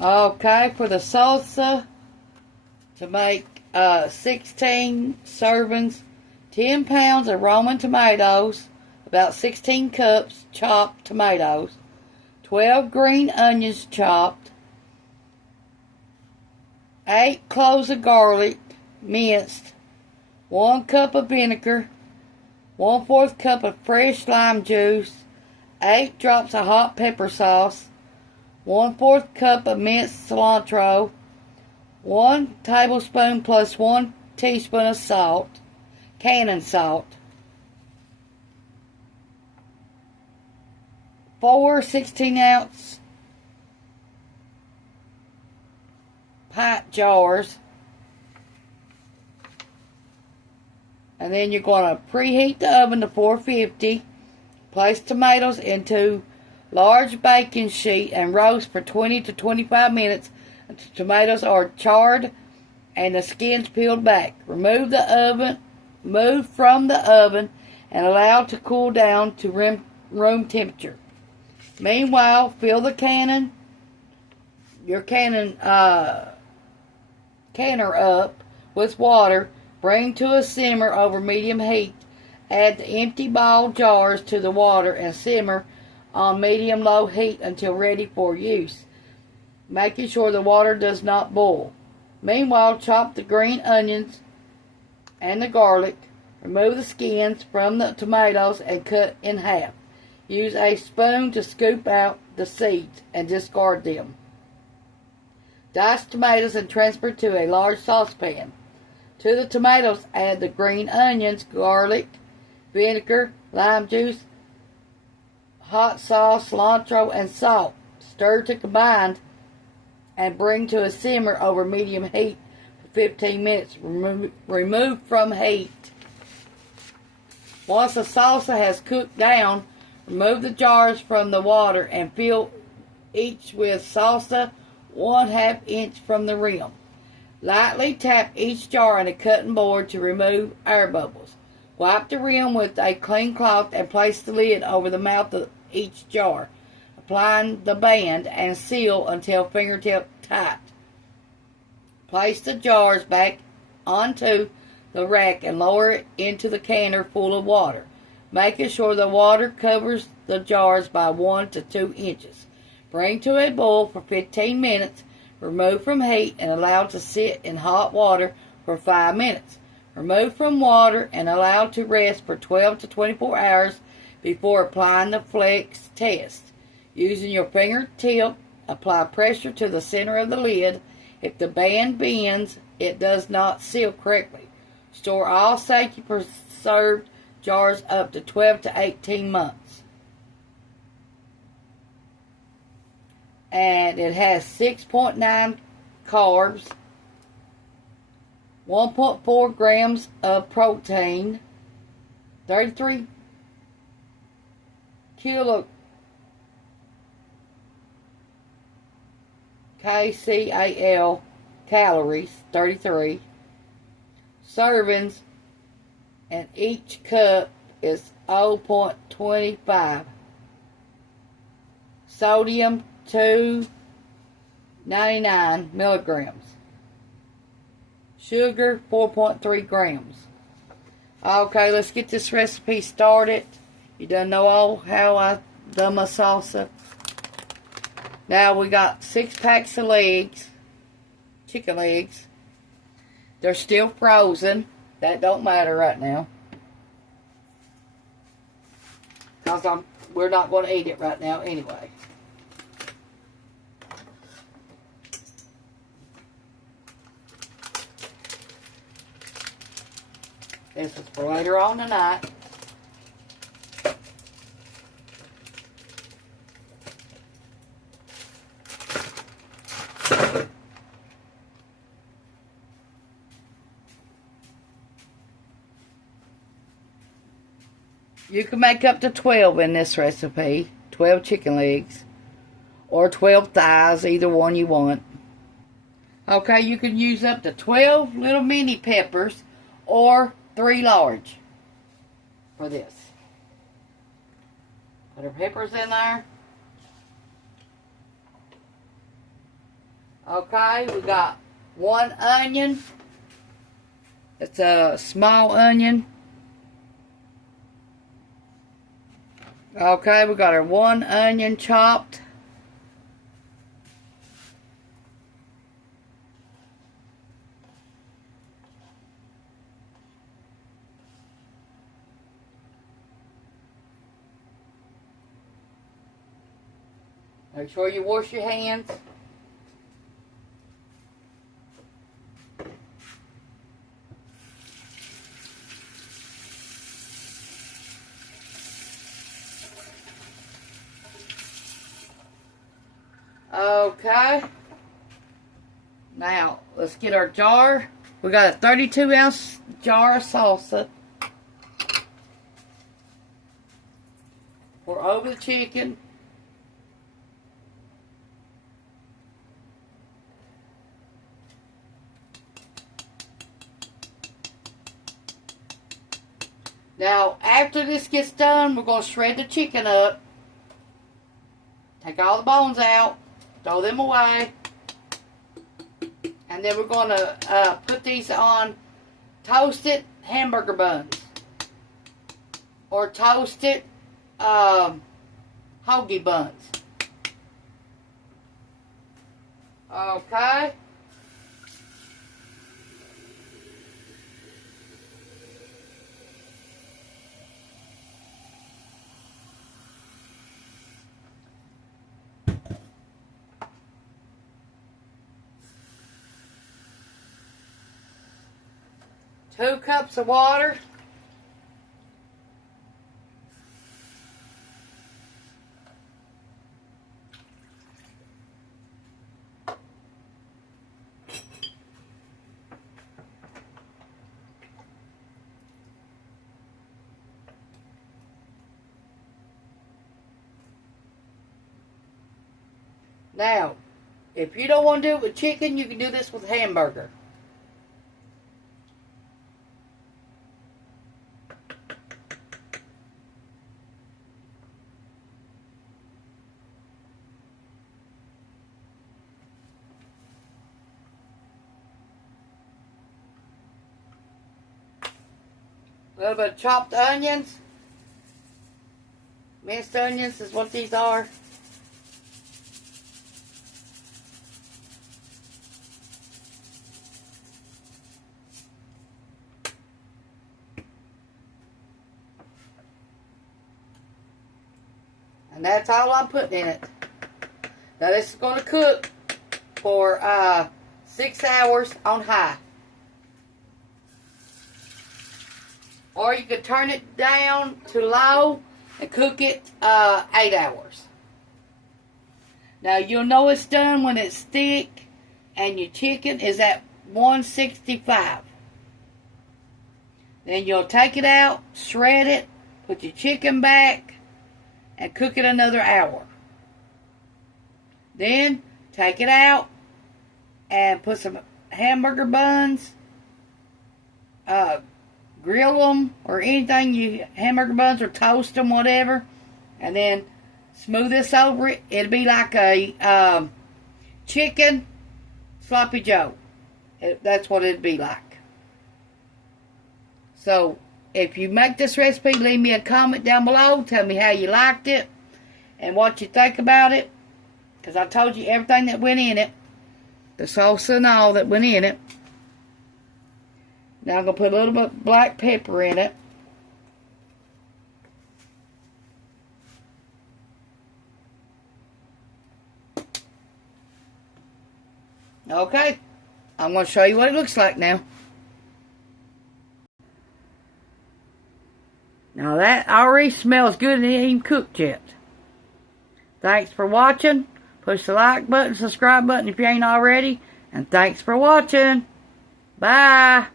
Okay, for the salsa, to make 16 servings, 10 pounds of Roman tomatoes, about 16 cups chopped tomatoes, 12 green onions chopped, 8 cloves of garlic minced, 1 cup of vinegar, 1/4 cup of fresh lime juice, 8 drops of hot pepper sauce, 1/4 cup of minced cilantro, 1 tablespoon plus 1 teaspoon of salt, cannon salt, 4 16-ounce pint jars, and then you're going to preheat the oven to 450. Place tomatoes into large baking sheet and roast for 20 to 25 minutes until tomatoes are charred and the skins peeled back. Remove from the oven and allow to cool down to room temperature. Meanwhile, fill the canner up with water. Bring to a simmer over medium heat. Add the empty ball jars to the water and simmer on medium-low heat until ready for use, making sure the water does not boil. Meanwhile, chop the green onions and the garlic. Remove the skins from the tomatoes and cut in half. Use a spoon to scoop out the seeds and discard them. Dice tomatoes and transfer to a large saucepan. To the tomatoes, add the green onions, garlic, vinegar, lime juice, hot sauce, cilantro, and salt. Stir to combine and bring to a simmer over medium heat for 15 minutes. Remove from heat. Once the salsa has cooked down, remove the jars from the water and fill each with salsa 1/2 inch from the rim. Lightly tap each jar on a cutting board to remove air bubbles. Wipe the rim with a clean cloth and place the lid over the mouth of each jar, applying the band and seal until fingertip tight. Place the jars back onto the rack and lower it into the canner full of water, making sure the water covers the jars by 1 to 2 inches. Bring to a boil for 15 minutes. Remove from heat and allow to sit in hot water for 5 minutes. Remove from water and allow to rest for 12 to 24 hours before applying the flex test. Using your fingertip, apply pressure to the center of the lid. If the band bends, it does not seal correctly. Store all safely preserved jars up to 12 to 18 months. And it has 6.9 carbs, 1.4 grams of protein, 33 kcal calories, 33 servings, and each cup is 0.25. Sodium 299 milligrams. Sugar 4.3 grams. Okay, let's get this recipe started. You done know how I done my salsa. Now we got 6 packs of legs, chicken legs. They're still frozen. That don't matter right now, because we're not going to eat it right now anyway. This is for later on tonight. You can make up to 12 in this recipe. 12 chicken legs. Or 12 thighs, either one you want. Okay, you can use up to 12 little mini peppers or 3 large for this. Put our peppers in there. Okay, we got 1 onion. It's a small onion. Okay, we got our 1 onion chopped. Make sure you wash your hands. Okay. Now, let's get our jar. We got a 32-ounce jar of salsa. Pour over the chicken. Now, after this gets done, we're going to shred the chicken up. Take all the bones out. Throw them away. And then we're going to put these on toasted hamburger buns. Or toasted hoagie buns. Okay. Two cups of water. Now, if you don't want to do it with chicken, you can do this with hamburger. A little bit of chopped onions. Minced onions is what these are. And that's all I'm putting in it. Now this is going to cook for 6 hours on high. Or you could turn it down to low and cook it 8 hours. Now you'll know it's done when it's thick and your chicken is at 165. Then you'll take it out, shred it, put your chicken back, and cook it another hour. Then take it out and put some hamburger buns, grill them or anything, hamburger buns or toast them, whatever, and then smooth this over it. It'll be like a chicken sloppy joe. That's what it'd be like. So if you make this recipe, leave me a comment down below. Tell me how you liked it and what you think about it, because I told you everything that went in it, the salsa and all that went in it. Now I'm going to put a little bit of black pepper in it. Okay, I'm going to show you what it looks like now. Now that already smells good and it ain't even cooked yet. Thanks for watching. Push the like button, subscribe button if you ain't already. And thanks for watching. Bye.